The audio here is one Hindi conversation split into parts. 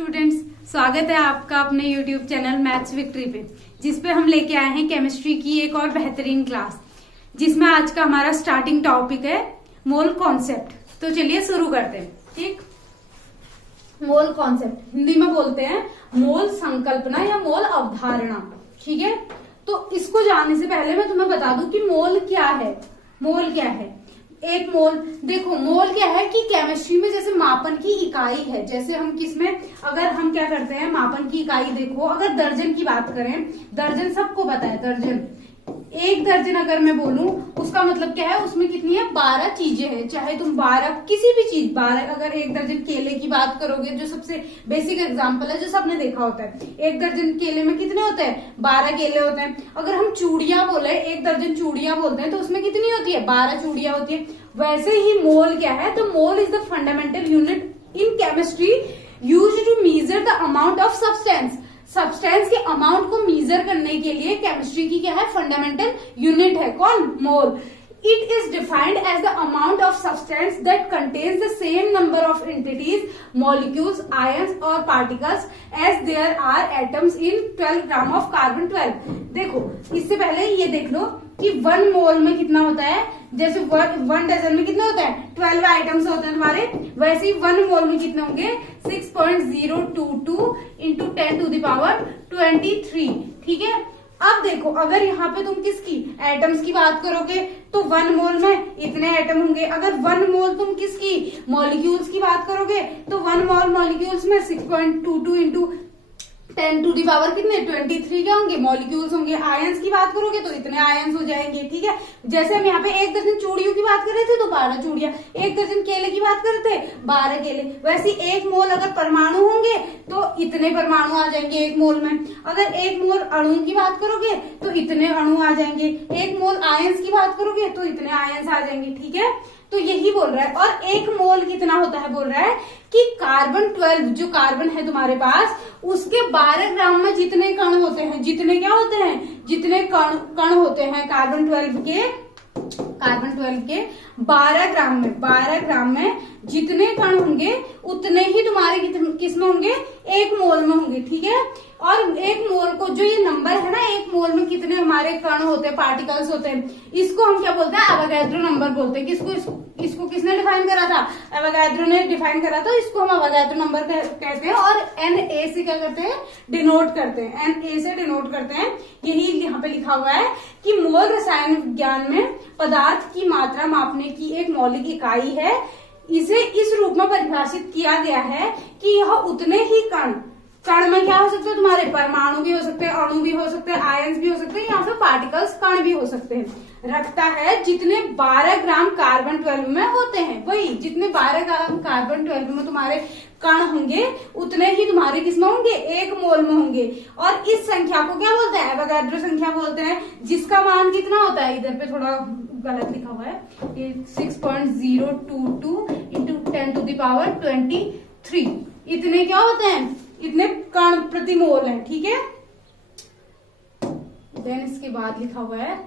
स्टूडेंट्स, स्वागत है आपका अपने YouTube चैनल मैथ्स विक्ट्री पे, जिसपे हम लेके आए हैं केमिस्ट्री की एक और बेहतरीन क्लास, जिसमें आज का हमारा स्टार्टिंग टॉपिक है मोल कॉन्सेप्ट। तो चलिए शुरू करते हैं। ठीक, मोल कॉन्सेप्ट हिंदी में बोलते हैं मोल संकल्पना या मोल अवधारणा। ठीक है, तो इसको जानने से पहले मैं तुम्हें बता दूं कि मोल क्या है। मोल क्या है? एक मोल, देखो मोल क्या है कि केमिस्ट्री में जैसे मापन की इकाई है। जैसे हम किसमें, अगर हम क्या करते हैं मापन की इकाई, देखो अगर दर्जन की बात करें, दर्जन सबको पता है, दर्जन एक दर्जन अगर मैं बोलूं उसका मतलब क्या है, उसमें कितनी है, 12 चीजें हैं। चाहे तुम 12 किसी भी चीज, 12 अगर एक दर्जन केले की बात करोगे, जो सबसे बेसिक एग्जांपल है जो सबने देखा होता है, एक दर्जन केले में कितने होते हैं, 12 केले होते हैं। अगर हम चूड़ियां बोले, एक दर्जन चूड़ियां बोलते हैं तो उसमें कितनी होती है, 12 चूड़ियां होती है। वैसे ही मोल क्या है, तो mole is the fundamental unit in chemistry used to measure the amount of substance. Substance के अमाउंट को मेजर करने के लिए केमिस्ट्री की क्या है, फंडामेंटल यूनिट है। कौन? मोल। It is defined as the amount of substance that contains the same number of entities, molecules, ions or particles as there are atoms in 12 gram of carbon 12। देखो इससे पहले ये देख लो कि 1 मोल में कितना होता है। जैसे 1 डजन में कितना होता है, 12 आइटम्स होते हैं तुम्हारे, वैसे ही 1 मोल में कितने होंगे, 6.022 इंटू 10 टू द पावर 23। ठीक है, अब देखो अगर यहाँ पे तुम किसकी, एटम्स की बात करोगे तो 1 मोल में इतने एटम होंगे। अगर 1 मोल तुम किसकी, मॉलिक्यूल्स की बात करोगे तो 1 मोल मॉलिक्यूल्स में 6.22 इंटू 10 टू दी पावर कितने, 23 क्या होंगे, मॉलिक्यूल्स होंगे। आयंस की बात करोगे तो इतने आयंस हो जाएंगे। ठीक है, जैसे हम यहाँ पे एक दर्जन चूड़ियों की बात कर रहे थे तो 12 चूड़ियां, एक दर्जन केले की बात कर रहे थे 12 केले। वैसे 1 मोल अगर परमाणु होंगे तो इतने परमाणु आ जाएंगे 1 मोल में। अगर 1 मोल अणु की बात करोगे तो इतने अणु आ जाएंगे। 1 मोल आयंस की बात करोगे तो इतने आयंस आ जाएंगे। ठीक है, तो यही बोल रहा है। और 1 मोल कितना होता है, बोल रहा है कि कार्बन 12, जो कार्बन है तुम्हारे पास, उसके 12 ग्राम में जितने कण होते हैं, जितने क्या होते हैं, जितने कण होते हैं कार्बन 12 के 12 ग्राम में जितने कण होंगे उतने ही तुम्हारे किस में होंगे, 1 मोल में होंगे। ठीक है, और 1 मोल को जो ये नंबर है ना, 1 मोल में कितने हमारे कण होते हैं, पार्टिकल्स होते हैं, इसको हम क्या बोलते हैं, एवोगैड्रो नंबर बोलते हैं। इसको किसने डिफाइन करा था, एवोगैड्रो ने डिफाइन करा था। इसको हम एवोगैड्रो नंबर कहते हैं और NA से क्या करते हैं, डिनोट करते हैं, NA से डिनोट करते हैं। यही यहाँ पे लिखा हुआ है कि मोल रसायन विज्ञान में पदार्थ की मात्रा मापने की एक मौलिक इकाई है। इसे इस रूप में परिभाषित किया गया है कि यह उतने ही कण में क्या हो सकते हैं, तुम्हारे परमाणु भी हो सकते हैं, अणु भी हो सकते हैं, आयंस भी हो सकते हैं, या फिर पार्टिकल्स कण भी हो सकते हैं, रखता है जितने 12 ग्राम कार्बन 12 में होते हैं। वही जितने 12 ग्राम कार्बन 12 में तुम्हारे कण होंगे उतने ही तुम्हारे किसमें होंगे, 1 मोल में होंगे। और इस संख्या को क्या बोलते हैं, एवोगैड्रो संख्या बोलते हैं, जिसका मान कितना होता है, इधर पे थोड़ा गलत लिखा हुआ है, 6.022 इंटू 10 टू द पावर 23। इतने क्या होते हैं, इतने कण प्रति मोल है। ठीक है, देन इसके बाद लिखा हुआ है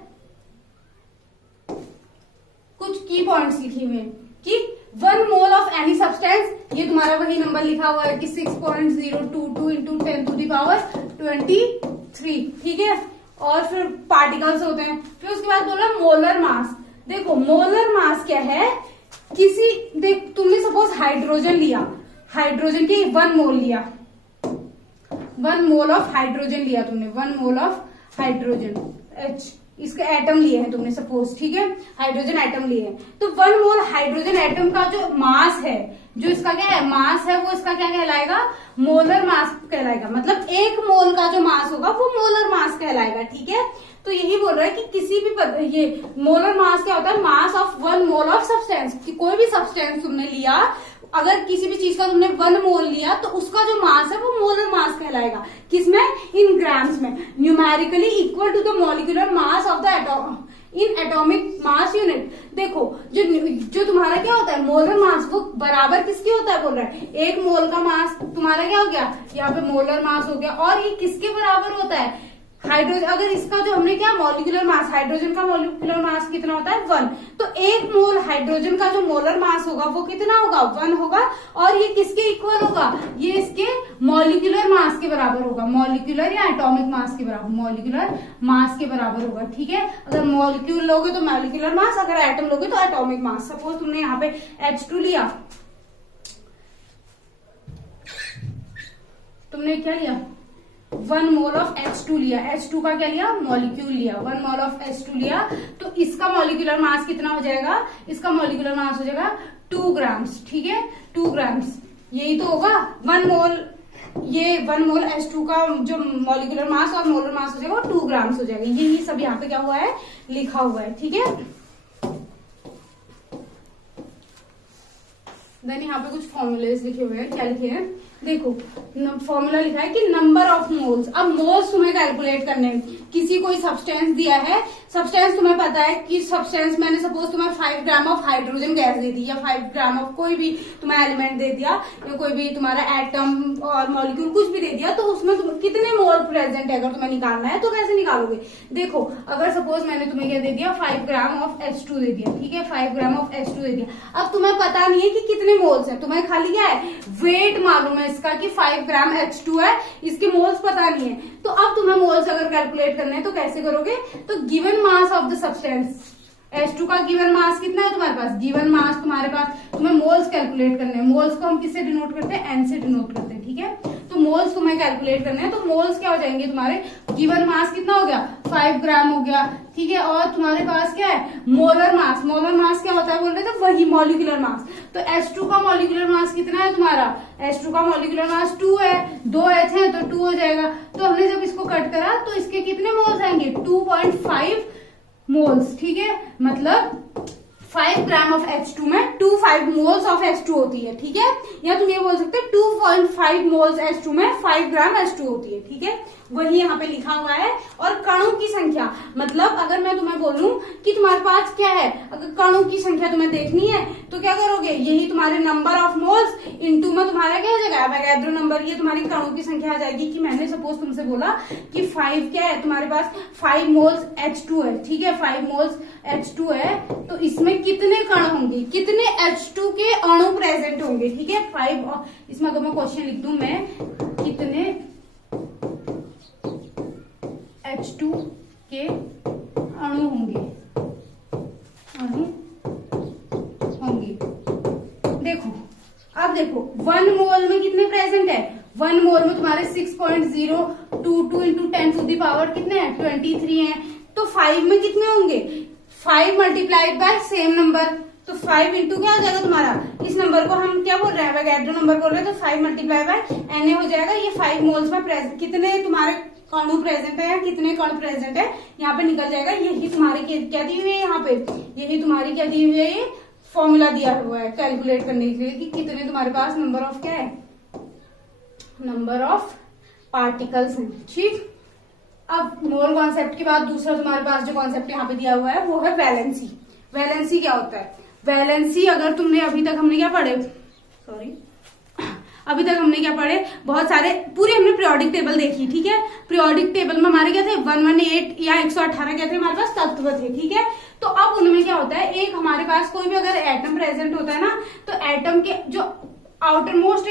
कुछ की पॉइंट्स लिखे हुए हैं कि 1 मोल ऑफ एनी सब्सटेंस, ये तुम्हारा वही नंबर लिखा हुआ है कि 6.022 इंटू 10 टू दी पावर 23। ठीक है, और फिर पार्टिकल्स होते हैं। फिर उसके बाद बोला मोलर मास। देखो मोलर मास क्या है, तुमने सपोज हाइड्रोजन लिया, हाइड्रोजन के 1 मोल लिया, 1 मोल ऑफ हाइड्रोजन लिया तुमने, 1 मोल ऑफ हाइड्रोजन H, इसके एटम लिए हैं तुमने सपोज। ठीक है, हाइड्रोजन एटम लिए हैं, तो 1 मोल हाइड्रोजन एटम का जो मास है, जो इसका क्या है, मास है, वो इसका क्या कहलाएगा, मोलर मास कहलाएगा। मतलब 1 मोल का जो मास होगा वो मोलर मास कहलाएगा। ठीक है, तो यही बोल रहा है कि किसी भी ये मोलर मास क्या होता है, mass of 1 mole of substance. कि कोई भी सब्सटेंस तुमने लिया, अगर किसी भी चीज का तुमने 1 मोल लिया तो उसका जो मास है वो मोलर मास कहलाएगा। किसमें, इन ग्राम्स में। Numerically equal to the molecular mass of the atom in atomic mass unit. देखो जो तुम्हारा क्या होता है, मोलर मास, वो बराबर किसके होता है, बोल रहा है 1 मोल का मास तुम्हारा क्या हो गया, यहाँ पे मोलर मास हो गया। और ये किसके बराबर होता है, हाइड्रोजन, अगर इसका जो हमने क्या मॉलिक्यूलर मास, हाइड्रोजन का मॉलिक्यूलर मास कितना होता है 1, तो 1 मोल हाइड्रोजन का जो मोलर मास होगा वो कितना होगा 1 होगा, और ये किसके इक्वल होगा, ये इसके मॉलिक्यूलर मास के बराबर होगा, मॉलिक्यूलर या एटॉमिक मास के बराबर, मॉलिक्यूलर मास के बराबर होगा। ठीक है, अगर मॉलिक्यूल लोगे तो मॉलिक्यूलर मास, अगर एटम लोगे तो एटॉमिक मास। सपोज तुमने यहाँ पे H2 लिया, तुमने क्या लिया 1 मोल ऑफ H2 लिया, H2 का क्या लिया मॉलिक्यूल लिया, 1 मोल ऑफ H2 लिया, तो इसका मॉलिक्यूलर मास कितना हो जाएगा, इसका मॉलिक्यूलर मास हो जाएगा 2 ग्राम्स। ठीक है, 2 ग्राम्स, यही तो होगा 1 मोल, ये 1 मोल H2 का जो मॉलिक्यूलर मास और मोलर मास हो जाएगा वो 2 ग्राम्स हो जाएगा। यही सब यहाँ पे क्या हुआ है लिखा हुआ है। ठीक है, देन यहाँ पे कुछ फॉर्मूलेस लिखे हुए हैं, क्या लिखे हैं देखो, फॉर्मूला लिखा है कि नंबर ऑफ मोल्स। अब मोल्स तुम्हें कैलकुलेट करने हैं, किसी कोई सब्सटेंस दिया है, सब्सटेंस तुम्हें पता है कि सब्सटेंस मैंने सपोज तुम्हें 5 ग्राम ऑफ हाइड्रोजन गैस दे दी, या 5 ग्राम ऑफ कोई भी तुम्हें एलिमेंट दे दिया, या कोई भी तुम्हारा एटम और मॉलिक्यूल कुछ भी दे दिया, तो उसमें कितने मोल प्रेजेंट है अगर तुम्हें निकालना है तो कैसे निकालोगे। देखो अगर सपोज मैंने तुम्हें क्या दे दिया 5 ग्राम ऑफ H2 दे दिया, ठीक है 5 ग्राम ऑफ H2 दे दिया, अब तुम्हें पता नहीं है कि कितने मोल्स है, तुम्हें खाली क्या है वेट मालूम है इसका कि 5 ग्राम H2 है, इसके मोल्स पता नहीं है। तो अब तुम्हें मोल्स अगर कैलकुलेट करने हैं तो कैसे करोगे, तो given mass of the substance, H2 का गिवन मास कितना है तुम्हारे पास, गिवन मास तुम्हारे पास, तुम्हें मोल्स कैलकुलेट करने हैं। मोल्स को हम किससे डिनोट करते हैं, N से डिनोट करते हैं। ठीक है, तो मोल्स तुम्हें कैलकुलेट करने हैं, तो मोल्स क्या हो जाएंगे तुम्हारे, गिवन मास कितना हो गया 5 ग्राम हो गया। ठीक है, और तुम्हारे पास क्या है मोलर मास, मोलर मास क्या होता है बोल रहे थे, वही मॉलिक्यूलर मास। तो H2 का मॉलिक्यूलर मास कितना है तुम्हारा, H2 का मॉलिक्यूलर मास 2 है, 2 H है तो 2 हो जाएगा। तो हमने जब इसको कट करा तो इसके कितने मोल्स आएंगे 2.5 मोल्स। ठीक है, मतलब 5 ग्राम ऑफ H2 में 2.5 मोल्स ऑफ H2 होती है। ठीक है, या तुम ये बोल सकते हो 2.5 मोल्स H2 में 5 ग्राम H2 होती है। ठीक है, वही यहाँ पे लिखा हुआ है। और कणों की संख्या, मतलब अगर मैं तुम्हें बोलूं कि तुम्हारे पास क्या है, अगर कणों की संख्या तुम्हें देखनी है तो क्या करोगे, यही तुम्हारे नंबर ऑफ मोल्स इनटू में तुम्हारा क्या हो जाएगा एवोगैड्रो नंबर, ये तुम्हारी कणों की संख्या आ जाएगी। कि मैंने सपोज तुमसे बोला कि 5 क्या है तुम्हारे पास 5 मोल्स H2 है। ठीक है, 5 मोल्स H2 है, तो इसमें कितने कण होंगे, कितने H2 के अणु प्रेजेंट होंगे। ठीक है, 5, इसमें अगर मैं क्वेश्चन लिख दूं मैं, कितने H2 के अणु होंगे, अणु होंगे। देखो अब देखो 1 मोल में कितने प्रेजेंट है, 1 मोल में तुम्हारे 6.022 इंटू 10 टू दी पावर कितने हैं 23 हैं। तो 5 में कितने होंगे, 5 मल्टीप्लाइड बाय सेम नंबर, तो 5 इंटू क्या हो जाएगा तुम्हारा, इस नंबर को हम क्या बोल रहे हैं एवोगैड्रो नंबर बोल रहे हैं, तो 5 मल्टीप्लाई बाय Na हो जाएगा। ये 5 मोल्स में कितने तुम्हारे अणु प्रेजेंट है या कितने कण प्रेजेंट है यहाँ पे निकल जाएगा। यही तुम्हारी क्या दी हुई है यहाँ पे, यही तुम्हारी क्या दी हुई है, ये फॉर्मूला दिया हुआ है कैलकुलेट करने के लिए कि कितने तुम्हारे पास नंबर ऑफ क्या है, नंबर ऑफ पार्टिकल्स हैं। ठीक, अब मोल कॉन्सेप्ट के बाद दूसरा तुम्हारे पास जो कॉन्सेप्ट यहाँ पे दिया हुआ है वो है वैलेंसी। वैलेंसी क्या होता है, वैलेंसी अगर तुमने अभी तक हमने क्या पढ़े, अभी तक हमने क्या पढ़े, बहुत सारे पूरे हमने पीरियोडिक टेबल देखी। ठीक है, पीरियोडिक टेबल में हमारे क्या थे 118 या 118 क्या थे हमारे पास तत्व थे। ठीक है, तो अब उनमें क्या होता है, एक हमारे पास कोई भी अगर एटम प्रेजेंट होता है ना, तो एटम के जो आउटर मोस्ट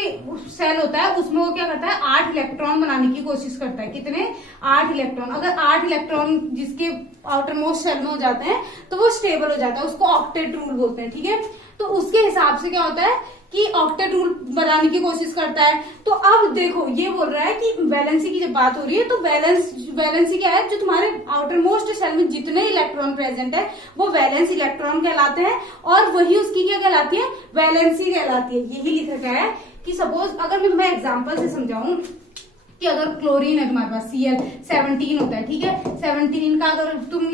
सेल होता है उसमें वो क्या करता है 8 इलेक्ट्रॉन बनाने की कोशिश करता है। कितने 8 इलेक्ट्रॉन, अगर 8 इलेक्ट्रॉन जिसके आउटर मोस्ट सेल में हो जाते हैं तो वो स्टेबल हो जाता है, उसको ऑक्टेट रूल बोलते हैं। ठीक है, तो उसके हिसाब से क्या होता है कि ऑक्टेट रूल बनाने की कोशिश करता है। तो अब देखो ये बोल रहा है कि वैलेंसी की जब बात हो रही है तो वैलेंसी क्या है, जो तुम्हारे आउटर मोस्ट सेल में जितने इलेक्ट्रॉन प्रेजेंट है वो वैलेंस इलेक्ट्रॉन कहलाते हैं, और वही उसकी क्या कहलाती है, वैलेंसी कहलाती है। यही लिखा गया है कि सपोज अगर मैं एग्जाम्पल से समझाऊं कि अगर क्लोरीन है तुम्हारे पास Cl17 होता है। ठीक है, 17 का अगर तुम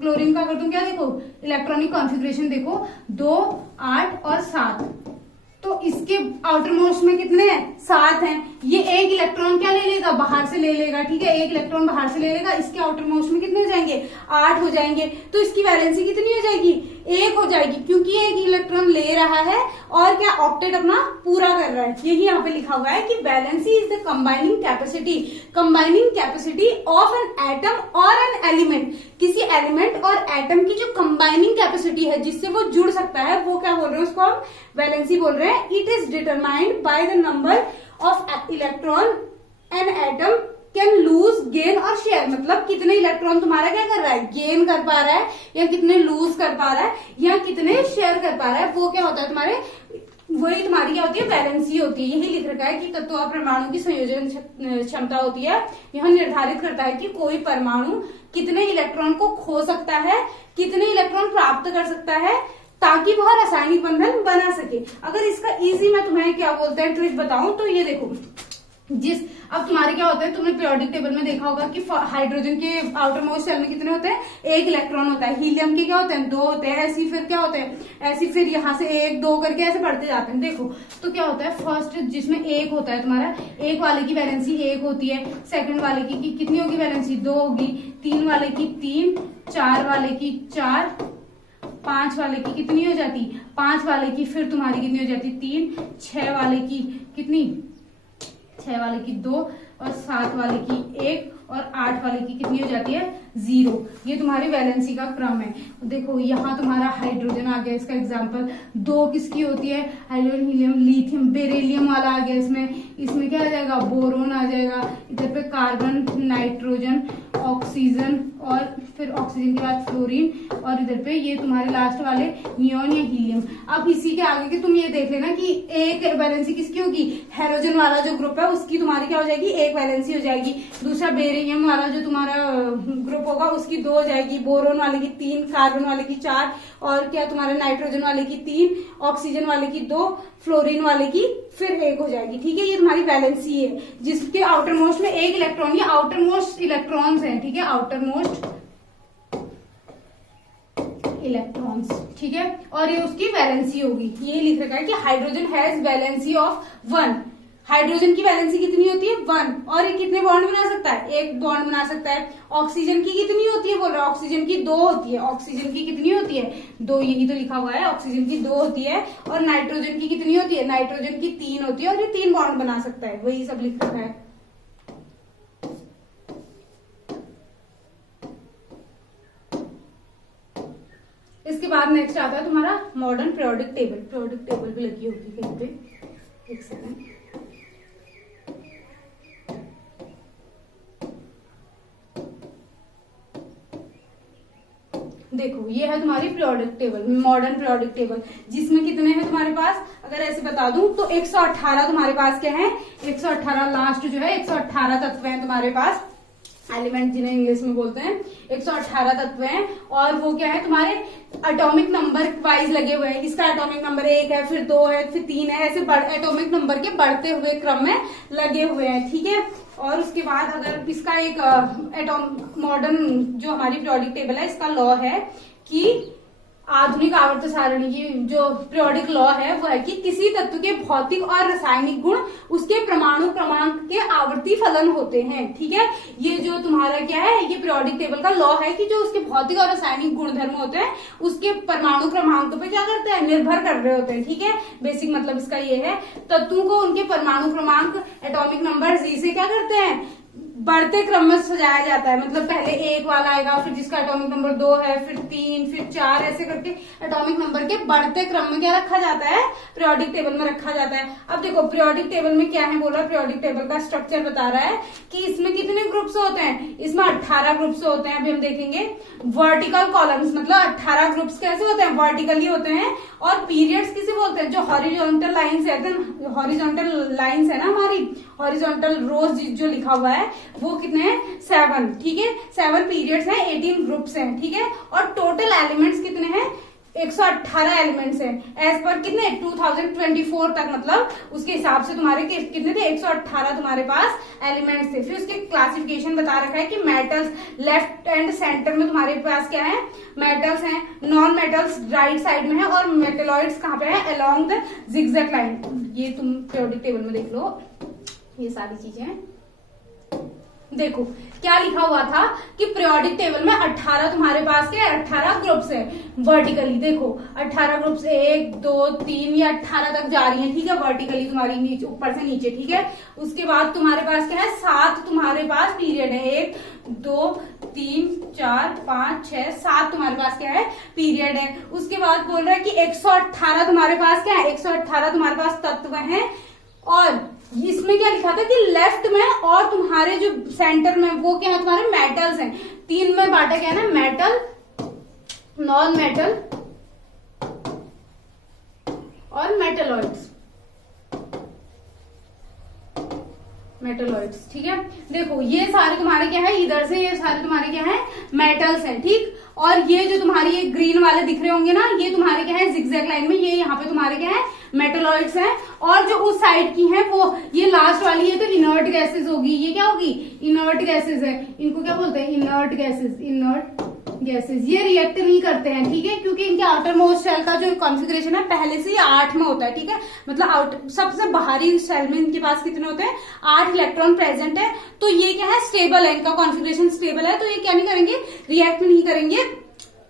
क्लोरीन का अगर तुम क्या देखो इलेक्ट्रॉनिक कॉन्फ़िगरेशन देखो 2, 8 और 7, तो इसके आउटर मोस्ट में कितने हैं 7 हैं। ये एक इलेक्ट्रॉन क्या ले लेगा, बाहर से ले लेगा। ठीक है, एक इलेक्ट्रॉन बाहर से ले लेगा, इसके आउटर मोस्ट में कितने हो जाएंगे 8 हो जाएंगे। तो इसकी वैलेंसी कितनी हो जाएगी, एक हो जाएगी, क्योंकि एक इलेक्ट्रॉन ले रहा है और क्या ऑक्टेट अपना पूरा कर रहा है। यही यहाँ पे लिखा हुआ है कि valency is the combining capacity of an atom और एन एलिमेंट। किसी एलिमेंट और एटम की जो कंबाइनिंग कैपेसिटी है जिससे वो जुड़ सकता है, वो क्या बोल रहे हैं, उसको हम वैलेंसी बोल रहे हैं। It is determined by the number of electron an atom can lose, gain और शेयर। मतलब कितने इलेक्ट्रॉन तुम्हारा क्या कर रहा है, गेन कर पा रहा है, या कितने लूज कर पा रहा है, या कितने शेयर कर पा रहा है, वो क्या होता है तुम्हारे, वही तुम्हारी क्या होती है, वैलेंसी होती है। यही लिख रखा है कि तत्व और परमाणु की संयोजन क्षमता होती है। यह निर्धारित करता है कि कोई परमाणु कितने इलेक्ट्रॉन को खो सकता है, कितने इलेक्ट्रॉन प्राप्त कर सकता है, ताकि वह रासायनिक बंधन बना सके। अगर इसका इजी मैं तुम्हें क्या बोलते हैं ट्रिक बताऊं तो ये देखो, अब तुम्हारे क्या होता है, तुमने पीरियोडिक टेबल में देखा होगा कि हाइड्रोजन के आउटर मोस्ट शेल में कितने होते हैं, एक इलेक्ट्रॉन होता है। हीलियम के क्या होते हैं, 2 होते हैं। ऐसी फिर क्या होते हैं, ऐसी फिर यहाँ से 1 2 करके ऐसे बढ़ते जाते हैं। देखो तो क्या होता है, फर्स्ट जिसमें 1 होता है तुम्हारा, 1 वाले की वैलेंसी 1 होती है, सेकंड वाले की कितनी होगी वैलेंसी, 2 होगी, 3 वाले की 3, 4 वाले की 4, 5 वाले की कितनी हो जाती, 5 वाले की फिर तुम्हारी कितनी हो जाती, 3, 6 वाले की कितनी, 6 वाले की 2, और 7 वाले की 1, और 8 वाले की कितनी हो जाती है, 0। ये तुम्हारी वैलेंसी का क्रम है। देखो यहाँ तुम्हारा हाइड्रोजन आ गया, इसका एग्जांपल 2 किसकी होती है, हाइड्रोजन, हीलियम, लिथियम, बेरिलियम वाला आ गया। इसमें क्या आ जाएगा, बोरोन आ जाएगा। इधर पे कार्बन, नाइट्रोजन, ऑक्सीजन, और फिर ऑक्सीजन के बाद फ्लोरीन, और इधर पे ये तुम्हारे लास्ट वाले नियोन या हीलियम। अब इसी के आगे के तुम ये देख लेना कि एक वैलेंसी किसकी होगी, हैलोजन वाला जो ग्रुप है उसकी तुम्हारी क्या हो जाएगी, एक वैलेंसी हो जाएगी। दूसरा बेरिलियम वाला जो तुम्हारा ग्रुप होगा उसकी 2 हो जाएगी, बोरोन वाले की 3, कार्बन वाले की 4, और क्या तुम्हारे नाइट्रोजन वाले की 3, ऑक्सीजन वाले की 2, फ्लोरीन वाले की फिर 1 हो जाएगी। ठीक है, ये तुम्हारी वैलेंसी है जिसके आउटर मोस्ट में 1 इलेक्ट्रॉन, ये आउटर मोस्ट इलेक्ट्रॉन्स हैं। ठीक है, आउटर मोस्ट इलेक्ट्रॉन्स, ठीक है, और ये उसकी वैलेंसी होगी। ये लिख रखा है कि hydrogen has valency of 1। Hydrogen की वैलेंसी कितनी होती है, 1, और ये कितने बॉन्ड बना सकता है, 1 बॉन्ड बना सकता है। ऑक्सीजन की कितनी होती है, बोल रहे ऑक्सीजन की 2 होती है। ऑक्सीजन की कितनी होती है, 2, यही तो लिखा हुआ है, ऑक्सीजन की 2 होती है। और नाइट्रोजन की कितनी होती है, नाइट्रोजन की 3 होती है, और ये 3 बॉन्ड बना सकता है। वही सब लिख रखा है। इसके बाद नेक्स्ट आता है तुम्हारा modern periodic table. Periodic table भी लगी होगी कहीं पे, एक सेकंड। देखो ये है तुम्हारी periodic table, modern periodic table, जिसमें कितने हैं तुम्हारे पास, अगर ऐसे बता दूं तो 118 तुम्हारे पास क्या है, 118 लास्ट जो है 118 तत्व हैं तुम्हारे पास, एलिमेंट जिन्हें इंग्लिश में बोलते हैं। 118 तत्व हैं, और वो क्या है तुम्हारे एटॉमिक नंबर वाइज लगे हुए हैं। इसका एटॉमिक नंबर 1 है, फिर 2 है, फिर 3 है, ऐसे एटॉमिक नंबर के बढ़ते हुए क्रम में लगे हुए हैं। ठीक है, और उसके बाद अगर इसका एक मॉडर्न जो हमारी पीरियोडिक टेबल है, इसका लॉ है कि आधुनिक आवर्त सारणी की जो पीरियोडिक लॉ है वो है कि किसी तत्व के भौतिक और रासायनिक गुण उसके परमाणु क्रमांक के आवर्ती फलन होते हैं। ठीक है, ये जो तुम्हारा क्या है, ये पीरियोडिक टेबल का लॉ है कि जो उसके भौतिक और रासायनिक गुण धर्म होते हैं उसके परमाणु क्रमांक पे क्या करते हैं, निर्भर कर रहे होते हैं। ठीक है, बेसिक मतलब इसका ये है, तत्वों को उनके परमाणु क्रमांक एटॉमिक नंबर जी से क्या करते हैं, बढ़ते क्रम में सजाया जाता है। मतलब पहले 1 वाला आएगा, फिर जिसका एटॉमिक नंबर 2 है, फिर 3, फिर 4, ऐसे करके एटॉमिक नंबर के बढ़ते क्रम में क्या रखा जाता है, पीरियोडिक टेबल में रखा जाता है। अब देखो पीरियोडिक टेबल में क्या है, बोल रहा है पीरियोडिक टेबल का स्ट्रक्चर बता रहा है कि इसमें कितने ग्रुप्स होते हैं, इसमें 18 ग्रुप्स होते हैं। अभी हम देखेंगे वर्टिकल कॉलम्स, मतलब 18 ग्रुप्स कैसे होते हैं, वर्टिकली होते हैं। और पीरियड्स किसे बोलते हैं, जो हॉरिजॉन्टल लाइन्स है, हॉरिजॉन्टल लाइन्स है ना हमारी, हॉरिजॉन्टल रोज जो लिखा हुआ है वो कितने हैं, 7। ठीक है, 7 पीरियड्स हैं, 18 ग्रुप्स हैं। ठीक है, और टोटल एलिमेंट्स कितने हैं, 118 एलिमेंट्स हैं एज पर कितने 2024 तक, मतलब उसके हिसाब से तुम्हारे कितने थे, 118 तुम्हारे पास एलिमेंट्स थे। फिर उसके क्लासिफिकेशन बता रखा है कि मेटल्स लेफ्ट एंड सेंटर में तुम्हारे पास क्या है, मेटल्स हैं, नॉन मेटल्स राइट साइड में है, और मेटेलॉइड्स कहाँ पे है, अलोंग द जिगजैग लाइन। ये तुम पीरियोडिक टेबल में देख लो, ये सारी चीजें हैं। देखो क्या लिखा हुआ था कि पीरियोडिक टेबल में 18 तुम्हारे पास के 18 ग्रुप्स है वर्टिकली। देखो 18 ग्रुप्स 1 2 3 या 18 तक जा रही है, ठीक है, वर्टिकली तुम्हारी नीचे ऊपर से नीचे, ठीक है। उसके बाद तुम्हारे पास क्या है, 7 तुम्हारे पास पीरियड है, 1 2 3 4 5 6 7 तुम्हारे पास क्या है, पीरियड है। उसके बाद बोल रहा है कि 118 तुम्हारे पास क्या है, 118 तुम्हारे पास तत्व है। और इसमें क्या लिखा था कि लेफ्ट में और तुम्हारे जो सेंटर में वो क्या है, तुम्हारे मेटल्स हैं। 3 में बांटा क्या है ना, मेटल, नॉन मेटल और मेटलॉइड्स, मेटलॉइड्स, ठीक है। देखो ये सारे तुम्हारे क्या है, इधर से ये सारे तुम्हारे क्या है, मेटल्स हैं, ठीक। और ये जो तुम्हारी ये ग्रीन वाले दिख रहे होंगे ना, ये तुम्हारे क्या है, जिगजैग लाइन में, ये यहाँ पे तुम्हारे क्या है, मेटलॉइड्स हैं। और जो उस साइड की हैं वो ये लास्ट वाली है तो इनर्ट गैसेस होगी। ये क्या होगी, इनर्ट गैसेस है। इनको क्या बोलते हैं, इनर्ट गैसेस, इनर्ट गैसेस। ये रिएक्ट नहीं करते हैं, ठीक है, क्योंकि इनके आउटर मोस्ट सेल का जो कॉन्फ़िगरेशन है पहले से ही 8 में होता है, ठीक है। मतलब सबसे बाहरी सेल में इनके पास कितने होते हैं, 8 इलेक्ट्रॉन प्रेजेंट है। तो ये क्या है, स्टेबल है, इनका कॉन्फ़िगरेशन स्टेबल है, तो ये क्या नहीं करेंगे, रिएक्ट नहीं करेंगे,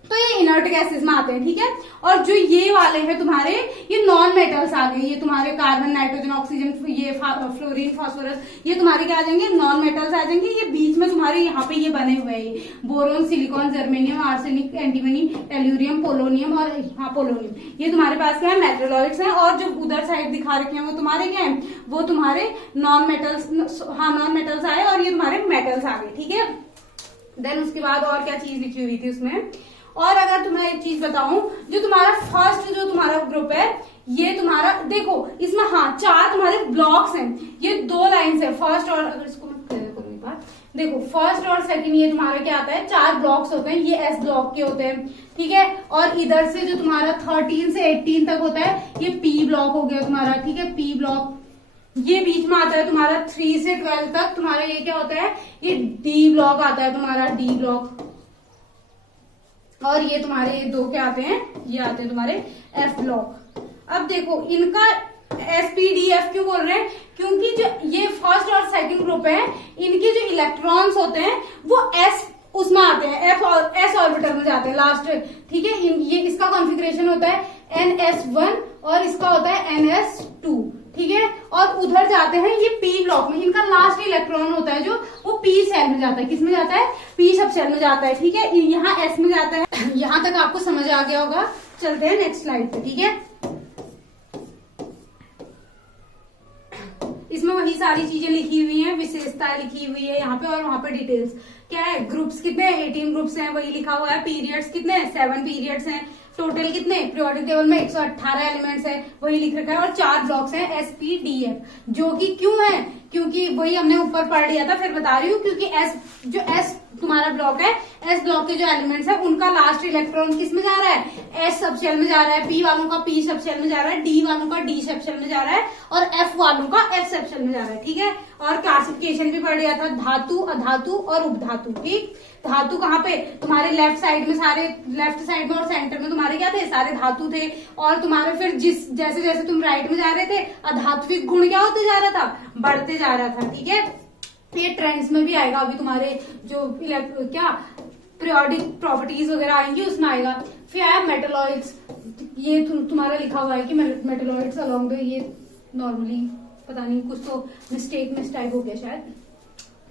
तो ये इनर्ट गैसेस में आते हैं, ठीक है। और जो ये वाले हैं तुम्हारे, ये नॉन मेटल्स आ गए, ये तुम्हारे कार्बन, नाइट्रोजन, ऑक्सीजन, ये फ्लोरीन, फास्फोरस, ये तुम्हारे क्या आ जाएंगे, नॉन मेटल्स आ जाएंगे। ये बीच में तुम्हारे यहाँ पे ये बने हुए हैं, boron, silicon, germanium, arsenic, antimony, tellurium, polonium और पोलोनियम, ये तुम्हारे पास क्या है, मेटलॉइड्स हैं। और जो उधर साइड दिखा रखे हैं वो तुम्हारे क्या है, वो तुम्हारे नॉन मेटल्स, हाँ नॉन मेटल्स आए और ये तुम्हारे मेटल्स आ गए, ठीक है। देन उसके बाद और क्या चीज लिखी हुई थी उसमें, और अगर तुम्हें एक चीज बताऊं, जो तुम्हारा फर्स्ट जो तुम्हारा ग्रुप है, ये तुम्हारा देखो इसमें, हाँ 4 तुम्हारे ब्लॉक्स हैं, ये 2 लाइन्स है, फर्स्ट और, अगर इसको मैं क्लियर करूं एक बार, देखो फर्स्ट और सेकंड ये तुम्हारा क्या आता है, 4 ब्लॉक्स होते हैं, ये एस ब्लॉक के होते हैं, ठीक है। और इधर से जो तुम्हारा 13 से 18 तक होता है, ये पी ब्लॉक हो गया तुम्हारा, ठीक है, पी ब्लॉक। ये बीच में आता है तुम्हारा 3 से 12 तक, तुम्हारा ये क्या होता है, ये डी ब्लॉक आता है तुम्हारा, डी ब्लॉक। और ये तुम्हारे 2 क्या आते हैं, ये आते हैं तुम्हारे एफ ब्लॉक। अब देखो इनका एसपीडीएफ क्यों बोल रहे हैं, क्योंकि जो ये फर्स्ट और सेकंड ग्रुप है, इनके जो इलेक्ट्रॉन्स होते हैं वो एस उसमें आते हैं, एफ और एस ऑर्बिटल में जाते हैं लास्ट, ठीक है। ये इसका कॉन्फ़िगरेशन होता है NS1 और इसका होता है NS2, ठीक है। और उधर जाते हैं ये पी ब्लॉक में, इनका लास्ट इलेक्ट्रॉन होता है जो वो पी सेल में जाता है, किसमें जाता है, पी सब सेल में जाता है, ठीक है। यहाँ एस में जाता है। यहाँ तक आपको समझ आ गया होगा, चलते हैं नेक्स्ट स्लाइड पे, ठीक है। इसमें वही सारी चीजें लिखी हुई हैं, विशेषताएं लिखी हुई है यहाँ पे, और वहां पे डिटेल्स क्या है, ग्रुप्स कितने 18 ग्रुप्स हैं वही लिखा हुआ है, पीरियड्स कितने 7 पीरियड्स हैं, टोटल कितने पीरियोडिक टेबल में 118 एलिमेंट्स है वही लिख रखा है, और 4 ब्लॉक्स हैं SPDF, जो कि क्यों है, क्योंकि वही हमने ऊपर पढ़ लिया था, फिर बता रही हूँ, क्योंकि एस तुम्हारा ब्लॉक है, एस ब्लॉक के जो एलिमेंट्स है उनका लास्ट इलेक्ट्रॉन किस में जा रहा है, एस सब शेल में जा रहा है, पी वालों का पी सब शेल में जा रहा है, डी वालों का डी सब शेल में जा रहा है, और एफ वालों का एफ सब शेल में जा रहा है, ठीक है। और क्लासिफिकेशन भी पढ़ लिया था, धातु, अधातु और उपधातु, ठीक। धातु कहाँ पे, तुम्हारे लेफ्ट साइड में, सारे लेफ्ट साइड में और सेंटर में तुम्हारे क्या थे, सारे धातु थे। और तुम्हारे फिर जैसे जैसे तुम राइट में जा रहे थे, अधात्विक गुण क्या होते जा रहा था, बढ़ते जा रहा था, ठीक है। ये ट्रेंड्स में भी आएगा, अभी तुम्हारे जो क्या पीरियोडिक प्रॉपर्टीज वगैरह आएंगी उसमें आएगा। फिर आया मेटलॉइड्स, ये तुम्हारा लिखा हुआ है कि मेटलॉइड्स अलोंग द, ये नॉर्मली पता नहीं कुछ तो मिस्टेक हो गया शायद।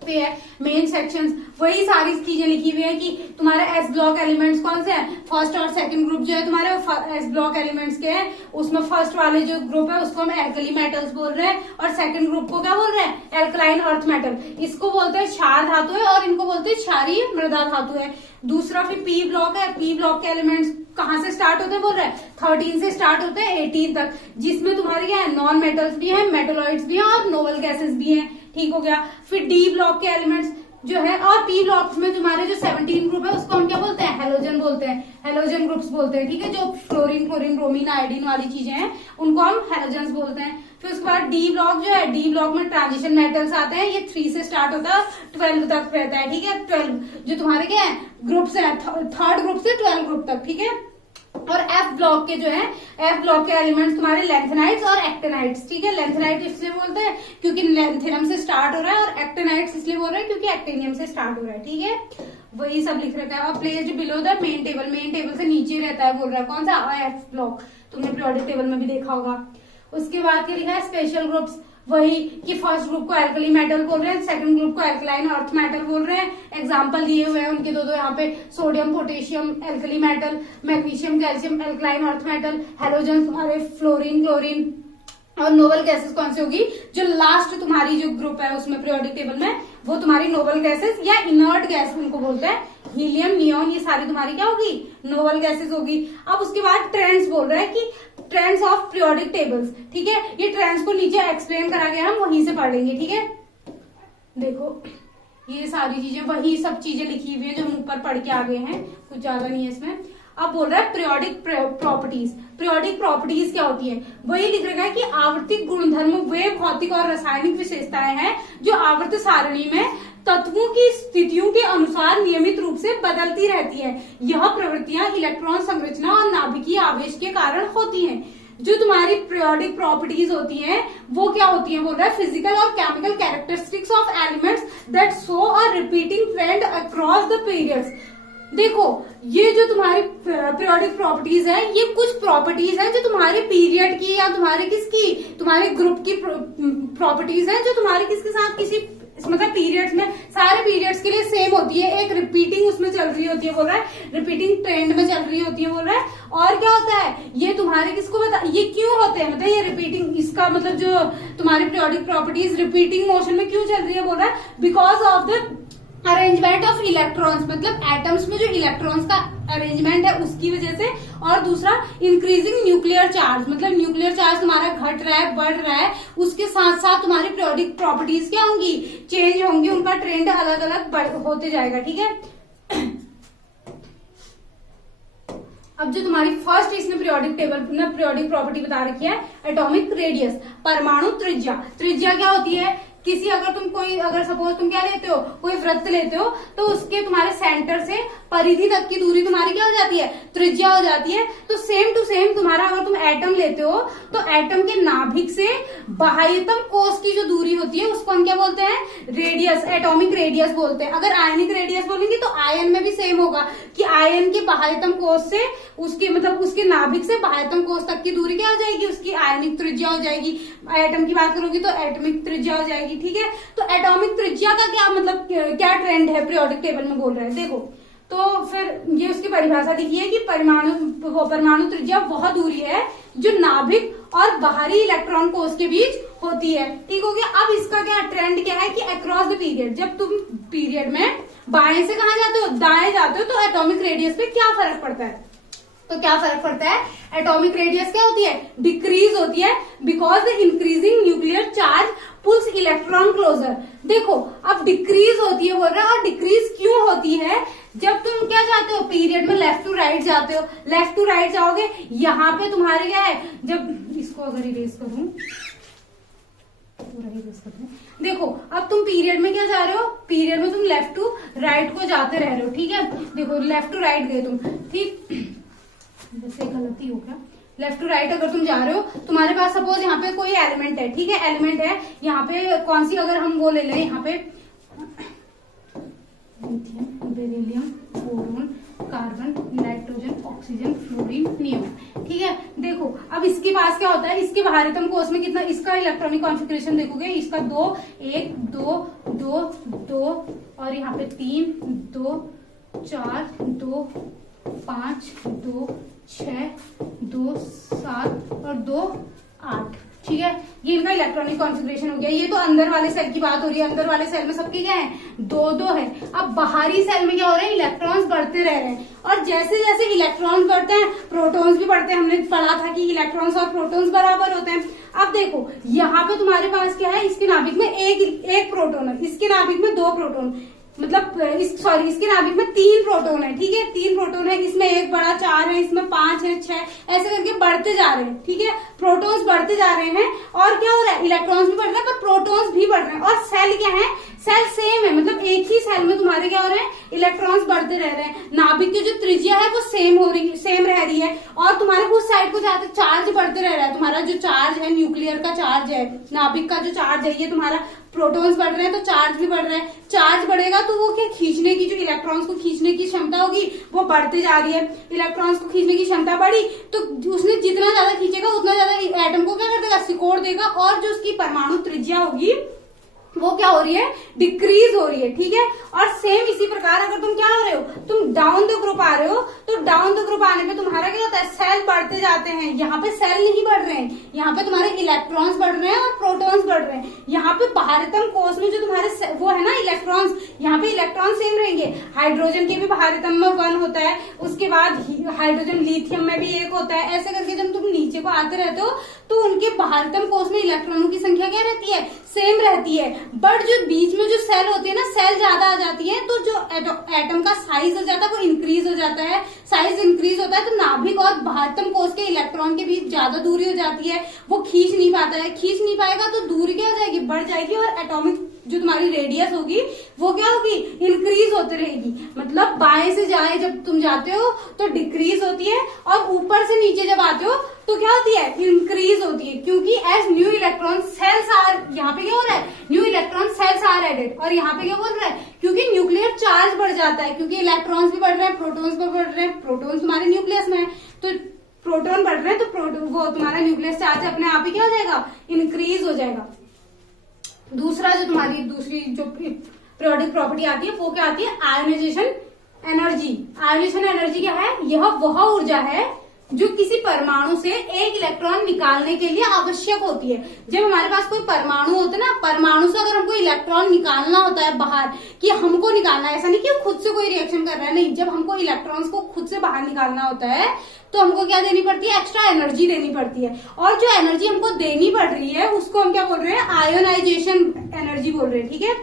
पे है मेन सेक्शंस, वही सारी चीजें लिखी हुई है कि तुम्हारे एस ब्लॉक एलिमेंट्स कौन से हैं, फर्स्ट और सेकंड ग्रुप जो है तुम्हारे एस ब्लॉक एलिमेंट्स के हैं, उसमें फर्स्ट वाले जो ग्रुप है उसको हम एल्कली मेटल्स बोल रहे हैं, और सेकंड ग्रुप को क्या बोल रहे हैं, एल्कलाइन अर्थ मेटल। इसको बोलते हैं क्षार धातु है, और इनको बोलते हैं क्षारीय मृदा धातु है। दूसरा फिर पी ब्लॉक है, पी ब्लॉक के एलिमेंट्स कहाँ से स्टार्ट होते हैं बोल रहे हैं, 13 से स्टार्ट होते हैं 18 तक, जिसमें तुम्हारे क्या है, नॉन मेटल्स भी हैं, मेटलॉइड्स भी हैं और नोबल गैसेस भी हैं, ठीक हो गया। फिर डी ब्लॉक के एलिमेंट्स जो है, और पी ब्लॉक्स में तुम्हारे जो 17 ग्रुप है उसको हम क्या बोलते हैं, हेलोजन बोलते हैं, हेलोजन ग्रुप्स बोलते हैं, ठीक है। जो फ्लोरीन, क्लोरीन, ब्रोमीन, आयोडीन वाली चीजें हैं उनको हम हेलोजन्स बोलते हैं। फिर उसके बाद डी ब्लॉक जो है, डी ब्लॉक में ट्रांजिशन मेटल्स आते हैं, ये 3 से स्टार्ट होता है 12 तक रहता है, ठीक है। 12 जो तुम्हारे क्या है ग्रुप्स है, 3rd ग्रुप से 12 ग्रुप तक, ठीक है। और एफ ब्लॉक के जो है, एफ ब्लॉक के एलिमेंट्स तुम्हारे लेंथेनाइट्स और एक्टेनाइट्स, ठीक है। लेंथेनाइट इसलिए बोलते हैं क्योंकि लेंथेनम से स्टार्ट हो रहा है, और एक्टेनाइट्स इसलिए बोल रहे हैं क्योंकि एक्टेनियम से स्टार्ट हो रहा है, ठीक है। वही सब लिख रखा है। और placed below the main table, main table से नीचे रहता है, बोल रहा है कौन सा, एफ ब्लॉक, तुमने पीरियोडिक टेबल में भी देखा होगा। उसके बाद क्या लिखा है, स्पेशल ग्रुप्स, वही कि फर्स्ट ग्रुप को एल्कली मेटल बोल रहे हैं, सेकंड ग्रुप को एल्कलाइन अर्थ मेटल बोल रहे हैं। एग्जांपल दिए हुए हैं उनके दो यहाँ पे, sodium potassium alkali metal, magnesium calcium alkaline earth metal, halogen तुम्हारे फ्लोरीन क्लोरीन, और नोबल गैसेस कौन सी होगी, जो लास्ट तुम्हारी जो ग्रुप है उसमें पीरियोडिक टेबल में, वो तुम्हारी नोबल गैसेस या इनर्ट गैस उनको बोलते हैं, हीलियम नियॉन, ये सारी तुम्हारी क्या होगी, नोबल गैसेस होगी। अब उसके बाद ट्रेंड्स बोल रहा है कि ट्रेंड्स ऑफ पीरियोडिक टेबल्स, ठीक है। ये ट्रेंड्स को नीचे एक्सप्लेन करा गया, हम वहीं से पढ़ेंगे, ठीक है। देखो ये सारी चीजें, वही सब चीजें लिखी हुई है जो हम ऊपर पढ़ के आ गए हैं, कुछ ज्यादा नहीं है इसमें। अब बोल रहा है पीरियोडिक प्रॉपर्टीज। पीरियोडिक प्रॉपर्टीज क्या होती है, वही लिख रखा है कि आवर्तिक गुणधर्म वे भौतिक और रासायनिक विशेषताएं हैं जो आवर्त सारणी में तत्वों की स्थितियों के अनुसार नियमित रूप से बदलती रहती है। यह प्रवृत्तियां इलेक्ट्रॉन संरचना और नाभिकीय आवेश के कारण होती हैं। जो तुम्हारी पीरियोडिक प्रॉपर्टीज होती हैं वो क्या होती हैं, बोल रहा है फिजिकल और chemical characteristics of elements that show a repeating trend across the periods. देखो ये जो तुम्हारी पीरियोडिक प्रॉपर्टीज है, ये कुछ प्रॉपर्टीज है जो तुम्हारे पीरियड की या तुम्हारे किसकी, तुम्हारे ग्रुप की प्रॉपर्टीज है जो तुम्हारे किसके साथ, किसी मतलब पीरियड्स में, सारे पीरियड्स के लिए सेम होती है। एक रिपीटिंग उसमें चल रही होती है, बोल रहा है रिपीटिंग ट्रेंड में चल रही होती है, बोल रहा है। और क्या होता है, ये तुम्हारे किसको बता, ये क्यों होते हैं, मतलब ये रिपीटिंग, इसका मतलब जो तुम्हारी पीरियोडिक प्रॉपर्टीज रिपीटिंग मोशन में क्यों चल रही है, बोल रहा है because of the arrangement of electrons, मतलब एटम्स में जो इलेक्ट्रॉन्स का अरेंजमेंट है उसकी वजह से। और दूसरा इंक्रीजिंग न्यूक्लियर चार्ज, मतलब न्यूक्लियर चार्ज तुम्हारा घट रहा है, बढ़ रहा है, उसके साथ साथ तुम्हारी पीरियोडिक प्रॉपर्टीज क्या होंगी, चेंज होंगी, उनका ट्रेंड अलग अलग होते जाएगा, ठीक है। अब जो तुम्हारी फर्स्ट इसने पीरियोडिक टेबल में पीरियोडिक प्रॉपर्टी बता रखी है, एटॉमिक रेडियस, परमाणु त्रिज्या। त्रिज्या क्या होती है, किसी अगर तुम कोई, अगर सपोज तुम क्या लेते हो, कोई वृत्त लेते हो, तो उसके तुम्हारे सेंटर से परिधि तक की दूरी तुम्हारी क्या हो जाती है, त्रिज्या हो जाती है। तो सेम टू सेम तुम्हारा अगर तुम एटम लेते हो तो एटम के नाभिक से बाह्यतम कोश की जो दूरी होती है उसको हम क्या बोलते हैं, रेडियस, एटॉमिक रेडियस बोलते हैं। अगर आयनिक रेडियस बोलेंगे तो आयन में भी सेम होगा कि आयन के बाह्यतम कोश से उसके मतलब उसके नाभिक से बाह्यतम कोश तक की दूरी क्या हो जाएगी, उसकी आयनिक त्रिज्या हो जाएगी। एटम की बात करोगी तो एटॉमिक त्रिज्या हो जाएगी, ठीक है। तो एटॉमिक त्रिज्या का क्या मतलब क्या ट्रेंड है पीरियोडिक टेबल में बोल रहे हैं, देखो। तो फिर ये उसकी परिभाषा लिखी है कि परमाणु त्रिज्या वह दूरी है जो नाभिक और बाहरी इलेक्ट्रॉन कोश के बीच होती है, ठीक हो गया। अब इसका क्या ट्रेंड क्या है कि अक्रॉस द पीरियड, जब तुम पीरियड में बाएं से कहां जाते हो, दाएं जाते हो, तो एटॉमिक रेडियस पे क्या फर्क पड़ता है, तो क्या फर्क पड़ता है, एटॉमिक रेडियस क्या होती है, डिक्रीज होती है, because the increasing nuclear charge pulls electron closer. देखो अब डिक्रीज होती है बोल रहा है, और डिक्रीज क्यों होती है, जब तुम क्या जाते हो पीरियड में लेफ्ट टू राइट जाते हो, लेफ्ट टू राइट जाओगे, यहाँ पे तुम्हारे क्या है, जब इसको अगर इरेज करूं, देखो अब तुम पीरियड में क्या जा रहे हो, पीरियड में तुम लेफ्ट टू राइट को जाते रह रहे हो, ठीक है। देखो लेफ्ट टू राइट गए तुम, ठीक, जैसे गलती हो गया, लेफ्ट टू राइट अगर तुम जा रहे हो, तुम्हारे पास सपोज यहाँ पे कोई एलिमेंट है, ठीक है, एलिमेंट है यहाँ पे कौन सी, अगर हम वो ले लें यहाँ पे lithium, beryllium, boron, carbon, nitrogen, oxygen, fluorine, neon, ठीक है। देखो अब इसके पास क्या होता है, इसके बाहरीतम कोश में कितना, इसका इलेक्ट्रॉनिक कॉन्फ़िगरेशन देखोगे, इसका 2 1 2 2 2 और यहाँ पे 3 2 4 2 5 2 6 2 7 और 2 8, ठीक है। ये इनका इलेक्ट्रॉनिक कॉन्फ़िगरेशन हो गया। ये तो अंदर वाले सेल की बात हो रही है, अंदर वाले सेल में सबके क्या है, 2 है। अब बाहरी सेल में क्या हो रहा है, इलेक्ट्रॉन्स बढ़ते रह रहे हैं, और जैसे जैसे इलेक्ट्रॉन्स बढ़ते हैं प्रोटॉन्स भी बढ़ते हैं। हमने पढ़ा था कि इलेक्ट्रॉन्स और प्रोटॉन्स बराबर होते हैं। अब देखो यहाँ पे तुम्हारे पास क्या है, इसके नाभिक में एक प्रोटॉन है, इसके नाभिक में 2 प्रोटॉन, मतलब इसके नाभिक में 3 प्रोटॉन है, ठीक है, 3 प्रोटॉन है, इसमें एक बड़ा, 4 है, इसमें 5 है, 6, ऐसे करके बढ़ते जा रहे हैं, ठीक है। प्रोटॉन्स बढ़ते जा रहे हैं और क्या हो रहा है, इलेक्ट्रॉन्स भी बढ़ रहे हैं पर प्रोटॉन्स भी बढ़ रहे हैं। और सेल क्या है, सेल सेम है, मतलब एक ही सेल में तुम्हारे क्या हो रहे हैं, इलेक्ट्रॉन्स बढ़ते रह रहे हैं। नाभिक की जो त्रिज्या है वो सेम रह रही है, और तुम्हारे उस साइड को जाते चार्ज बढ़ते रह रहा है। तुम्हारा जो चार्ज है, न्यूक्लियर का चार्ज है, नाभिक का जो चार्ज है, ये तुम्हारा प्रोटॉन्स बढ़ रहे हैं तो चार्ज भी बढ़ रहा है। चार्ज बढ़ेगा तो वो क्या, खींचने की, जो इलेक्ट्रॉन्स को खींचने की क्षमता होगी वो बढ़ती जा रही है। इलेक्ट्रॉन्स को खींचने की क्षमता बढ़ी तो उसने जितना ज्यादा खींचेगा उतना ज्यादा एटम को क्या कर देगा, सिकोड़ देगा, और जो उसकी परमाणु त्रिज्या होगी वो क्या हो रही है, डिक्रीज हो रही है। ठीक है, और सेम इसी प्रकार अगर तुम क्या हो रहे हो, तुम डाउन द ग्रुप आ रहे हो, तो डाउन द ग्रुप आने पे तुम्हारा क्या होता है, सेल बढ़ते जाते हैं। यहाँ पे सेल नहीं बढ़ रहे हैं, यहाँ पे तुम्हारे इलेक्ट्रॉन्स बढ़ रहे हैं और प्रोटॉन्स बढ़ रहे हैं। यहाँ पे बाहरीतम कोश में जो तुम्हारे वो है ना इलेक्ट्रॉन्स, यहाँ पे इलेक्ट्रॉन सेम रहेंगे। हाइड्रोजन के भी बाहरीतम में 1 होता है, उसके बाद हाइड्रोजन लिथियम में भी 1 होता है। ऐसे करके जब तुम नीचे को आते रहते हो तो उनके बाहरीतम कोश में इलेक्ट्रॉनों की संख्या क्या रहती है, सेम रहती है। बट जो बीच में जो सेल होती है ना, सेल ज्यादा आ जाती है तो जो एटम का साइज हो जाता है वो इंक्रीज हो जाता है। साइज इंक्रीज होता है तो नाभिक और बाहरीतम कोश के इलेक्ट्रॉन के बीच ज्यादा दूरी हो जाती है, वो खींच नहीं पाता है। खींच नहीं पाएगा तो दूरी क्या हो जाएगी, बढ़ जाएगी, और एटॉमिक जो तुम्हारी रेडियस होगी वो क्या होगी, इंक्रीज होती रहेगी। मतलब बाएं से जाए जब तुम जाते हो तो डिक्रीज होती है, और ऊपर से नीचे जब आते हो तो क्या होती है, इंक्रीज होती है। क्योंकि as new electron shells are, यहाँ पे क्या हो रहा है, new electron shells are added, और यहाँ पे क्या बोल रहा है, क्योंकि न्यूक्लियर चार्ज बढ़ जाता है, क्योंकि इलेक्ट्रॉन्स भी बढ़ रहे हैं, प्रोटॉन्स भी बढ़ रहे हैं। प्रोटॉन्स तुम्हारे न्यूक्लियस में है तो प्रोटॉन बढ़ रहे हैं, तो वो तुम्हारा न्यूक्लियस चार्ज अपने आप ही क्या हो जाएगा, इंक्रीज हो जाएगा। दूसरा जो तुम्हारी दूसरी जो पीरियोडिक प्रॉपर्टी आती है वो क्या आती है, आयोनाइजेशन एनर्जी। आयोनाइजेशन एनर्जी क्या है, यह वह ऊर्जा है जो किसी परमाणु से एक इलेक्ट्रॉन निकालने के लिए आवश्यक होती है। जब हमारे पास कोई परमाणु होता है ना, परमाणु से अगर हमको इलेक्ट्रॉन निकालना होता है बाहर, कि हमको निकालना है, ऐसा नहीं कि वो खुद से कोई रिएक्शन कर रहा है, नहीं, जब हमको इलेक्ट्रॉन्स को खुद से बाहर निकालना होता है तो हमको क्या देनी पड़ती है, एक्स्ट्रा एनर्जी देनी पड़ती है। और जो एनर्जी हमको देनी पड़ रही है उसको हम क्या बोल रहे हैं, आयोनाइजेशन एनर्जी बोल रहे हैं। ठीक है,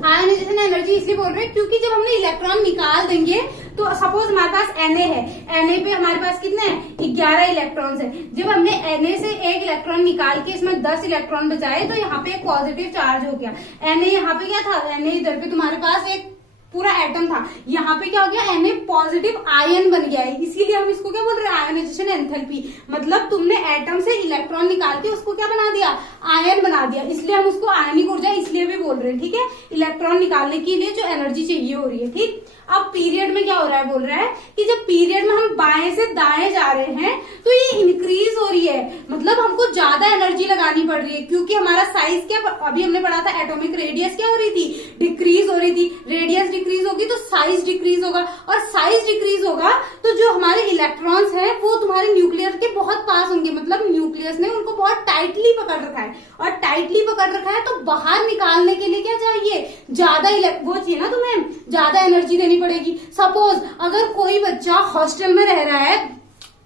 आयोनाइजेशन एनर्जी इसलिए बोल रहे हैं क्योंकि जब हमने इलेक्ट्रॉन निकाल देंगे तो सपोज हमारे पास Na है, Na पे हमारे पास कितने हैं, 11 इलेक्ट्रॉन्स है। जब हमने Na से एक इलेक्ट्रॉन निकाल के इसमें 10 इलेक्ट्रॉन बचाए तो यहाँ पे एक पॉजिटिव चार्ज हो गया। Na यहाँ पे क्या था, Na इधर पे तुम्हारे पास एक पूरा एटम था, यहाँ पे क्या हो गया, Na पॉजिटिव आयन बन गया है। इसीलिए हम इसको क्या बोल रहे हैं, आयोनाइजेशन एंथैल्पी। मतलब तुमने एटम से इलेक्ट्रॉन निकाल के उसको क्या बना दिया, आयन बना दिया, इसलिए हम उसको आयनिक ऊर्जा इसलिए भी बोल रहे हैं। ठीक है, इलेक्ट्रॉन निकालने के लिए जो एनर्जी चाहिए हो रही है। ठीक, अब पीरियड में क्या हो रहा है, बोल रहा है कि जब पीरियड में हम बाएं से दाएं जा रहे हैं तो ये इंक्रीज हो रही है, मतलब हमको ज्यादा एनर्जी लगानी पड़ रही है। क्योंकि हमारा साइज क्या, अभी हमने पढ़ा था एटॉमिक रेडियस क्या हो रही थी, डिक्रीज हो रही थी। रेडियस डिक्रीज होगी तो साइज डिक्रीज होगा, और साइज डिक्रीज होगा तो जो हमारे इलेक्ट्रॉन्स हैं वो तुम्हारे न्यूक्लियर के बहुत पास होंगे। मतलब न्यूक्लियस ने उनको बहुत टाइटली पकड़ रखा है, और टाइटली पकड़ रखा है तो बाहर निकालने के लिए क्या चाहिए, ज्यादा वो चाहिए ना, तुम्हें ज्यादा एनर्जी देनी पड़ेगी। सपोज अगर कोई बच्चा हॉस्टल में रह रहा है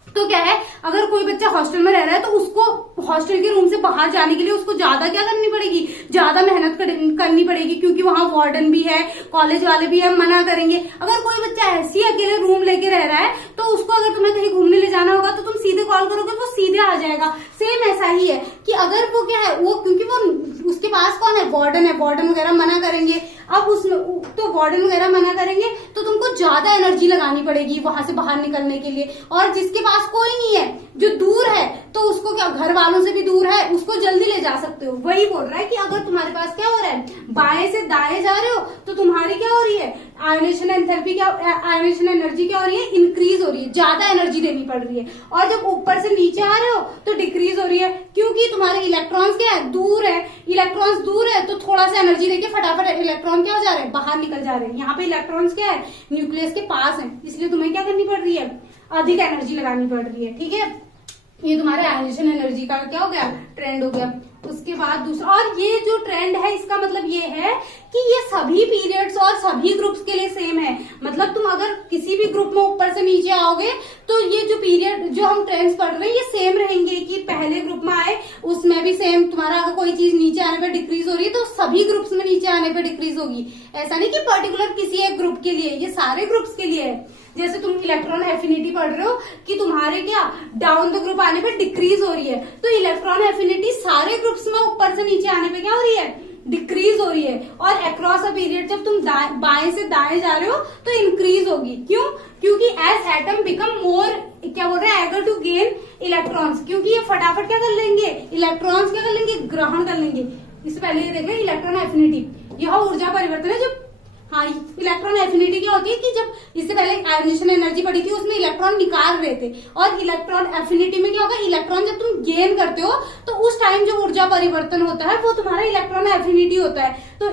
तो क्या है, अगर कोई बच्चा हॉस्टल में रह रहा है तो उसको हॉस्टल के रूम से बाहर जाने के लिए उसको ज्यादा क्या करनी पड़ेगी, ज्यादा मेहनत करनी पड़ेगी, क्योंकि वहां वार्डन भी है, कॉलेज वाले भी है, मना करेंगे। अगर कोई बच्चा ऐसे ही अकेले रूम लेके रह रहा है तो उसको अगर तुम्हें कहीं घूमने ले जाना होगा तो तुम सीधे कॉल करोगे, वो सीधे आ जाएगा। सेम ऐसा ही है कि अगर वो क्या है, वो क्योंकि वो उसके पास कौन है, वार्डन है, वार्डन वगैरह मना करेंगे। अब उसमें तो वार्डन वगैरह मना करेंगे तो तुमको ज्यादा एनर्जी लगानी पड़ेगी वहां से बाहर निकलने के लिए। और जिसके पास कोई नहीं है, जो दूर है, तो उसको क्या, घर वालों से भी दूर है, उसको जल्दी ले जा सकते हो। वही बोल रहा है कि अगर तुम्हारे पास क्या हो रहा है, बाएं से दाएं जा रहे हो तो तुम्हारी क्या हो रही है, आयोनाइजेशन एंथैल्पी क्या, आयोनाइजेशन एनर्जी क्या हो रही है, इंक्रीज हो रही है, ज्यादा एनर्जी देनी पड़ रही है। और जब ऊपर से नीचे आ रहे हो तो डिक्रीज हो रही है, क्योंकि तुम्हारे इलेक्ट्रॉन्स क्या है, दूर है, इलेक्ट्रॉन्स दूर है तो थोड़ा सा एनर्जी देके फटाफट इलेक्ट्रॉन क्या हो जा रहे हैं, बाहर निकल जा रहे हैं। यहाँ पे इलेक्ट्रॉन्स क्या है, न्यूक्लियस के पास है, इसलिए तुम्हें क्या करनी पड़ रही है, अधिक एनर्जी लगानी पड़ रही है। ठीक है, ये तुम्हारे आयोनाइजेशन एनर्जी का क्या हो गया, ट्रेंड हो गया। उसके बाद दूसरा, और ये जो ट्रेंड है इसका मतलब ये है कि ये सभी पीरियड्स और सभी ग्रुप्स के लिए सेम है। मतलब तुम अगर किसी भी ग्रुप में ऊपर से नीचे आओगे तो ये जो पीरियड जो हम ट्रेंड्स पढ़ रहे हैं ये सेम रहेंगे, कि पहले ग्रुप में आए उसमें भी सेम तुम्हारा अगर कोई चीज नीचे आने पर डिक्रीज हो रही है तो सभी ग्रुप्स में नीचे आने पर डिक्रीज होगी। ऐसा नहीं कि पर्टिकुलर किसी एक ग्रुप के लिए, ये सारे ग्रुप्स के लिए है। जैसे तुम इलेक्ट्रॉन एफिनिटी पढ़ रहे हो कि तुम्हारे क्या डाउन द ग्रुप आने पे डिक्रीज हो रही है, तो इलेक्ट्रॉन एफिनिटी सारे ग्रुप्स में ऊपर से नीचे आने पे क्या हो रही है, डिक्रीज हो रही है, और अक्रॉस अ पीरियड जब तुम बाएं से दाएं जा रहे हो तो इंक्रीज होगी। क्यों? क्योंकि एज एटम बिकम मोर, क्या बोल रहे हैं, एगर टू गेन इलेक्ट्रॉन्स, क्योंकि ये फटाफट क्या कर लेंगे, इलेक्ट्रॉन्स क्या कर लेंगे, ग्रहण कर लेंगे। इससे पहले ये देख लें इलेक्ट्रॉन एफिनिटी, यह ऊर्जा परिवर्तन है। जब हाँ, इलेक्ट्रॉन एफिनिटी क्या होती है कि जब इससे पहले आयोनाइजेशन एनर्जी पड़ी थी उसमें इलेक्ट्रॉन निकाल रहे थे, और इलेक्ट्रॉन एफिनिटी में क्या होगा, इलेक्ट्रॉन जब तुम गेन करते हो तो उस टाइम जो ऊर्जा परिवर्तन होता है वो तुम्हारा इलेक्ट्रॉन एफिनिटी होता है। तो